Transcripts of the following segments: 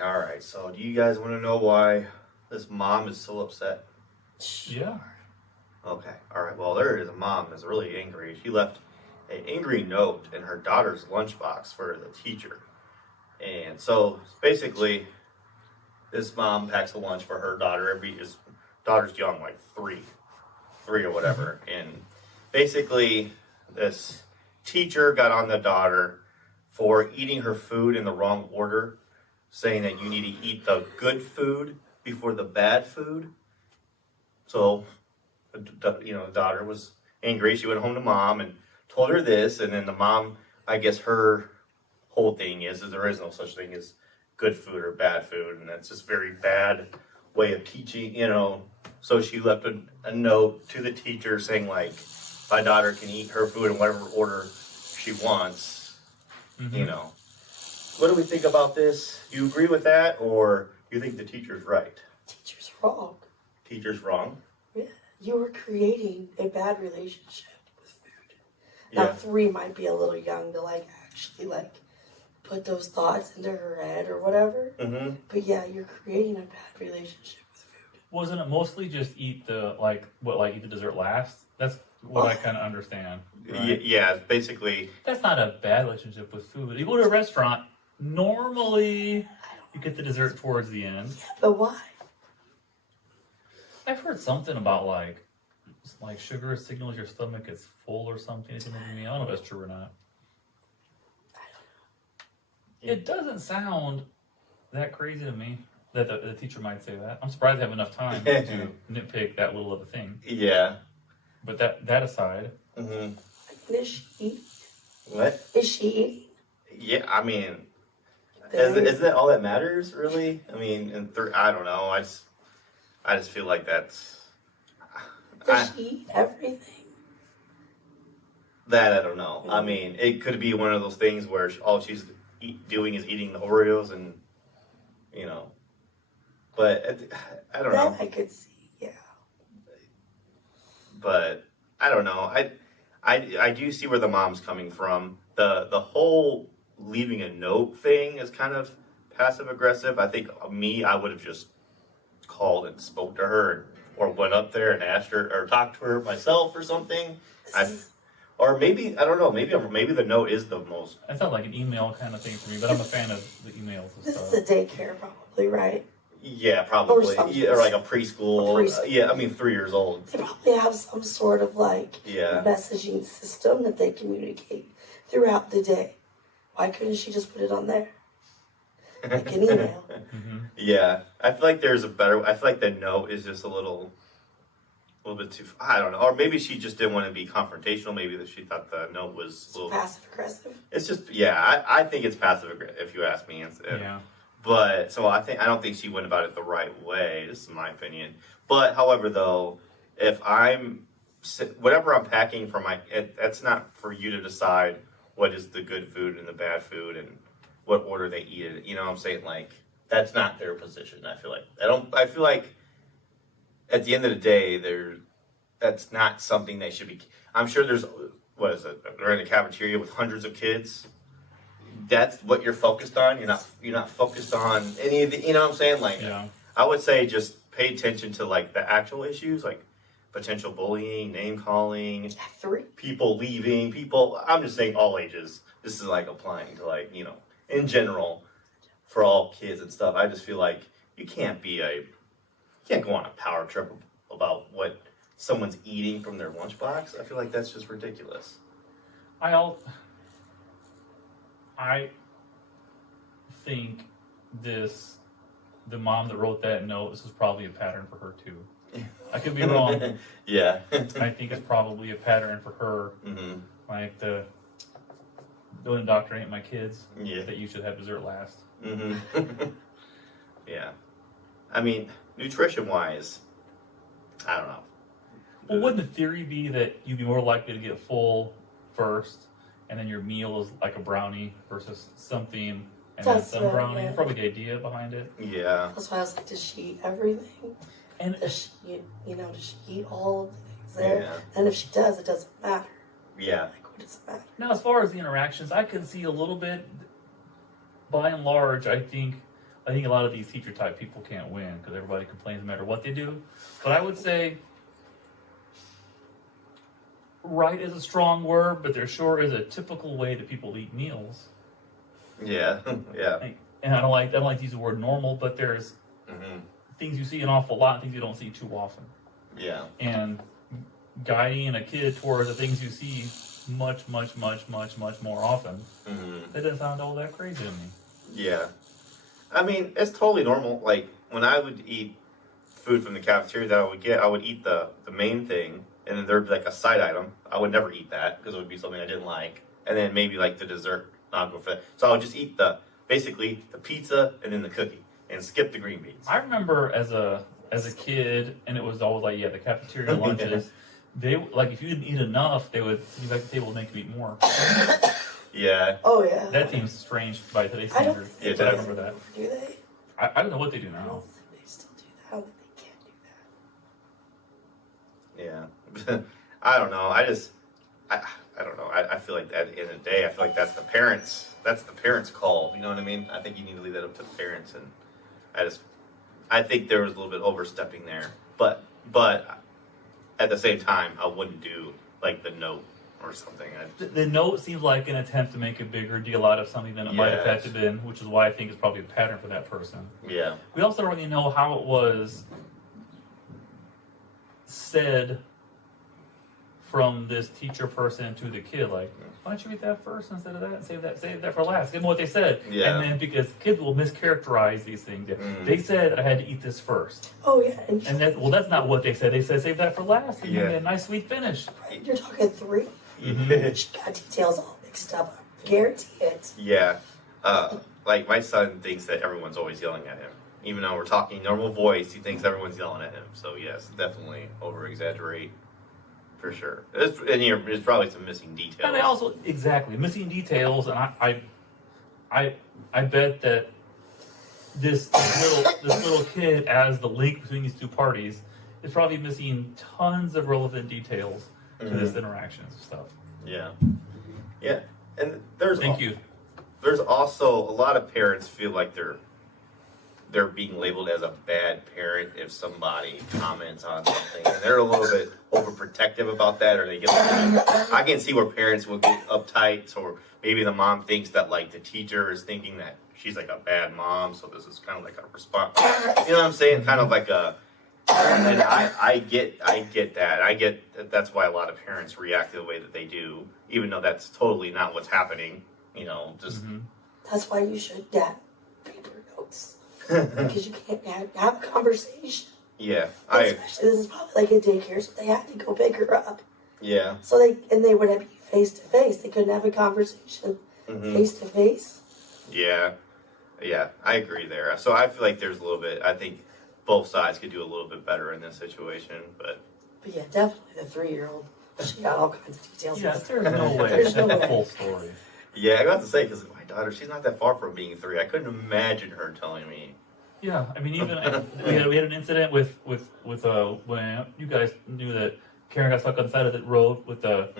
all right. So, do you guys want to know why this mom is so upset? Yeah. Okay, all right. Well, there is a mom that's really angry. She left an angry note in her daughter's lunchbox for the teacher. And so, basically, this mom packs a lunch for her daughter. His daughter's young, like three or whatever. And basically, this teacher got on the daughter for eating her food in the wrong order, saying that you need to eat the good food before the bad food. So, the daughter was angry. She went home to mom and told her this, and then the mom, I guess her whole thing is there is no such thing as good food or bad food, and that's just very bad way of teaching, So she left a note to the teacher saying, like, my daughter can eat her food in whatever order she wants, What do we think about this? You agree with that, or you think the teacher's right? Teacher's wrong. Teacher's wrong? Yeah. You were creating a bad relationship with food. Now, 3 might be a little young to, actually, put those thoughts into her head or whatever. Mm-hmm. But, yeah, you're creating a bad relationship with food. Wasn't it mostly just eat the, eat the dessert last? That's what I kind of understand. Right? Yeah, basically. That's not a bad relationship with food. You go to a restaurant, normally you get the dessert towards the end. Yeah, but why? I've heard something about like sugar signals your stomach is full or something. I don't know if that's true or not. It doesn't sound that crazy to me that the teacher might say that. I'm surprised I have enough time to nitpick that little of a thing. Yeah. But that aside. Mm-hmm. Is she eating? What? Is she eating? Yeah, I mean, isn't that all that matters, really? I mean, I don't know. I just feel like that's. Does she eat everything? That I don't know. I mean, it could be one of those things where all she's doing is eating the Oreos, and But I don't know. That I could see, yeah. But I don't know. I do see where the mom's coming from. The whole leaving a note thing is kind of passive aggressive. I think I would have just called and spoke to her or went up there and asked her or talked to her myself or something. Or maybe, I don't know, maybe the note is the most. That sounds like an email kind of thing for me, but I'm a fan of the emails and This stuff. is a daycare probably, right? Yeah, probably. Or like a preschool. Yeah, I mean, 3 years old. They probably have some sort of messaging system that they communicate throughout the day. Why couldn't she just put it on there? Like an email. Mm-hmm. Yeah, I feel like there's a better. I feel like the note is just a little bit too. I don't know, or maybe she just didn't want to be confrontational. Maybe that she thought the note was a little passive aggressive. It's just I think it's passive aggressive if you ask me. Yeah. But so I don't think she went about it the right way. This is my opinion. But however, though, if whatever I'm packing for that's not for you to decide what is the good food and the bad food and what order they eat it. You know what I'm saying? Like, that's not their position. I feel like at the end of the day, that's not something they should be. I'm sure they're in a cafeteria with hundreds of kids. That's what you're focused on. You're not focused on any of the, you know what I'm saying? Like, yeah. I would say just pay attention to like the actual issues, like potential bullying, name calling, people leaving, I'm just saying all ages. This is like applying to like, in general for all kids and stuff. I just feel like you can't go on a power trip about what someone's eating from their lunchbox. I feel like that's just ridiculous. I think the mom that wrote that note, this is probably a pattern for her too. I could be wrong. Yeah. I think it's probably a pattern for her. Mm-hmm. Like don't indoctrinate my kids. Yeah. That you should have dessert last. Mm-hmm. Yeah. I mean, nutrition-wise, I don't know. Well, wouldn't the theory be that you'd be more likely to get full first, and then your meal is like a brownie versus something, and then some brownie? Yeah. Probably the idea behind it. Yeah. That's why I was like, does she eat everything? And does she eat all of the things there? Yeah. And if she does, it doesn't matter. Yeah. Like, what does it matter? Now, as far as the interactions, I can see a little bit. By and large, I think I think a lot of these teacher type people can't win because everybody complains no matter what they do. But I would say right is a strong word, but there sure is a typical way that people eat meals. Yeah, yeah. And I don't like to use the word normal, but there's things you see an awful lot and things you don't see too often. Yeah. And guiding a kid towards the things you see much more often, that doesn't sound all that crazy to me. Yeah. I mean, it's totally normal. Like, when I would eat food from the cafeteria that I would eat the main thing, and then there'd be like a side item. I would never eat that because it would be something I didn't like. And then maybe like the dessert, not go for that. So I would just eat basically the pizza and then the cookie and skip the green beans. I remember as a kid, and it was always like, the cafeteria lunches, they, like, if you didn't eat enough, they would sit you back at the table and make you eat more. Yeah. Oh yeah. That seems strange by today's I don't standards. think But I they remember that. do they? I don't know what they do I now. don't think they still do that. I don't think they can do that. Yeah. I don't know. I don't know. I feel like at the end of the day, I feel like that's the parents' call. You know what I mean? I think you need to leave that up to the parents. And I think there was a little bit overstepping there. But at the same time, I wouldn't do like the note or something. The note seems like an attempt to make a bigger deal out of something than it might have had to been, which is why I think it's probably a pattern for that person. Yeah. We also don't really know how it was said from this teacher person to the kid. Like, why don't you read that first instead of that and save that for last? Give them what they said. Yeah. And then because kids will mischaracterize these things. They said I had to eat this first. Oh yeah. And That's not what they said. They said save that for last and Yeah. a nice sweet finish. you're talking 3. Mm-hmm. She got details all mixed up. I guarantee it. Yeah. Like my son thinks that everyone's always yelling at him. Even though we're talking normal voice, he thinks everyone's yelling at him. So yes, definitely over exaggerate for sure. There's probably some missing details. And they also missing details, and I bet that this little kid as the link between these two parties is probably missing tons of relevant details to this interaction and stuff. Yeah. Yeah. And there's There's also a lot of parents feel like they're being labeled as a bad parent if somebody comments on something, and they're a little bit overprotective about that, or they get. I can see where parents will get uptight, or maybe the mom thinks that like the teacher is thinking that she's like a bad mom, so this is kind of like a response. You know what I'm saying? Kind of like a. And I get that. I get that's why a lot of parents react the way that they do, even though that's totally not what's happening. You know, just. That's why you should get paper notes. Because you can't have a conversation. Yeah, Especially, this is probably like a daycare, so they had to go pick her up. Yeah. So they would be face to face. They couldn't have a conversation face to face. Yeah, I agree there. So I feel like there's a little bit. I think both sides could do a little bit better in this situation, but yeah, definitely the 3-year-old. She got all kinds of details. Yeah, there's no way. There's no That's way. a full story. yeah, I got to say because my daughter, she's not that far from being 3. I couldn't imagine her telling me. Yeah, I mean, even we had an incident with when you guys knew that Karen got stuck on the side of the road with the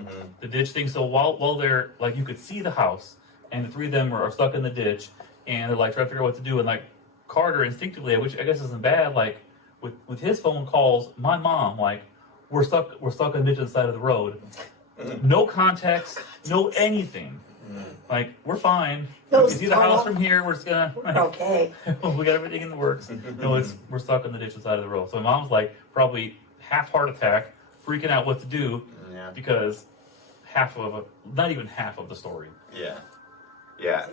ditch thing. So while they're like, you could see the house, and the 3 of them are stuck in the ditch, and they're like trying to figure out what to do. And like Carter instinctively, which I guess isn't bad, like with his phone calls, my mom, like we're stuck in the ditch on the side of the road, no context, no anything. Like, we're fine. No, You see the house from here, we're just gonna Okay. we got everything in the works. No, we're stuck on the ditch side of the road. So my mom's like probably half heart attack, freaking out what to do Yeah. because not even half of the story. Yeah,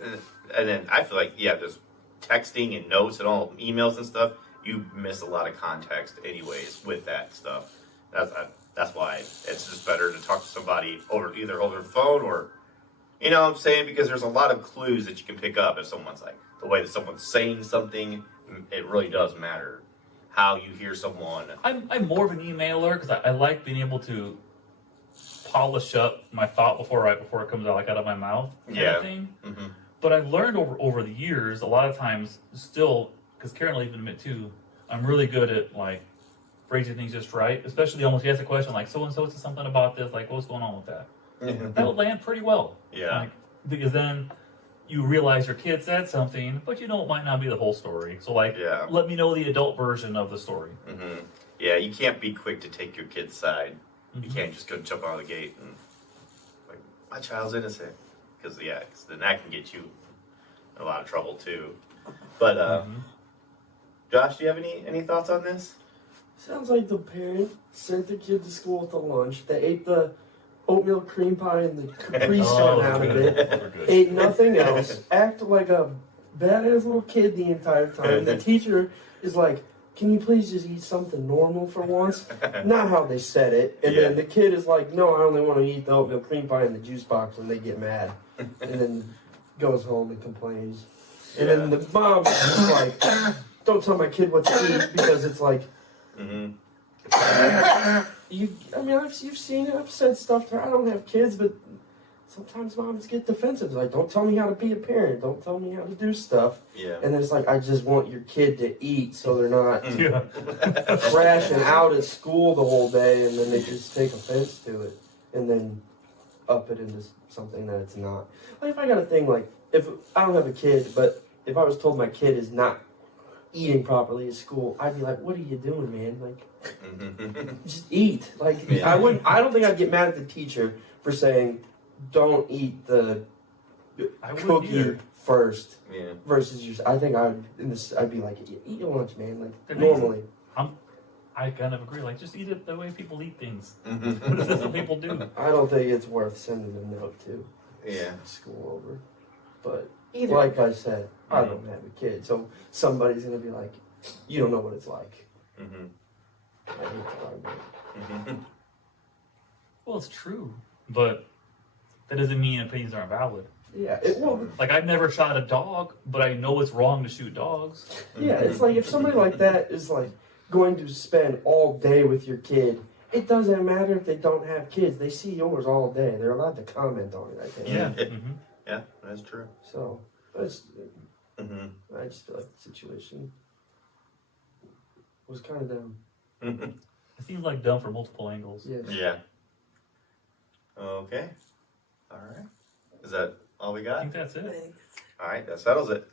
and then I feel like there's texting and notes and all emails and stuff. You miss a lot of context, anyways, with that stuff. That's why it's just better to talk to somebody either over the phone or. You know what I'm saying? Because there's a lot of clues that you can pick up if someone's like, the way that someone's saying something, it really does matter. How you hear someone. I'm more of an emailer because I like being able to polish up my thought before it comes out of my mouth kind of thing. But I've learned over the years, a lot of times still, because Karen will even admit too, I'm really good at like phrasing things just right, especially almost if you ask a question like, so-and-so said something about this, like what's going on with that? That would land pretty well. Yeah. Like, because then you realize your kid said something, but you know it might not be the whole story. So like, Yeah. let me know the adult version of the story. Mm-hmm. Yeah, you can't be quick to take your kid's side. You Mhm. can't just go jump out of the gate and like, my child's innocent, because then that can get you in a lot of trouble too. But Mhm. Josh, do you have any thoughts on this? Sounds like the parent sent the kid to school with the lunch. They ate the oatmeal cream pie and the Capri Sun out of it. Those are good. Ate nothing else. Acted like a badass little kid the entire time. The teacher is like, "Can you please just eat something normal for once?" Not how they said it. And Yeah. then the kid is like, "No, I only want to eat the oatmeal cream pie and the juice box," and they get mad. And then goes home and complains. And then the mom is like, "Don't tell my kid what to eat," because it's like, Mm-hmm. you've seen it. I've said stuff to her. I don't have kids, but sometimes moms get defensive. Like, "Don't tell me how to be a parent. Don't tell me how to do stuff." Yeah. And then it's like, I just want your kid to eat so they're not Yeah. crashing out at school the whole day, and then they just take offense to it, and then up it into something that it's not. Like, if I got a thing, like, if I don't have a kid, but if I was told my kid is not eating properly at school, I'd be like, "What are you doing, man? Like, just eat." Like, Yeah. I don't think I'd get mad at the teacher for saying, "Don't eat the I wouldn't cookie either. first Yeah. versus yours." I think I'd be like, "Eat your lunch, man." Like, That makes- normally. I kind of agree. Like, just eat it the way people eat things. Mm-hmm. This is what people do. I don't think it's worth sending a note to Yeah. school over. But Either. like I said, I Mhm. don't have a kid, so somebody's gonna be like, "You don't know what it's like." Mm-hmm. I hate to argue. Mm-hmm. Well, it's true, but that doesn't mean opinions aren't valid. Yeah, well, Like, I've never shot a dog, but I know it's wrong to shoot dogs. yeah, it's like if somebody like that is like going to spend all day with your kid, it doesn't matter if they don't have kids. They see yours all day. They're allowed to comment on it, I think. Yeah. Yeah. hmm Yeah, that's true. So, that's, Mm-hmm. I just feel like the situation was kind of dumb. It seems like dumb for multiple angles. Yeah. Yeah. Okay. All right. Is that all we I got? think that's it. I think All right, that settles it.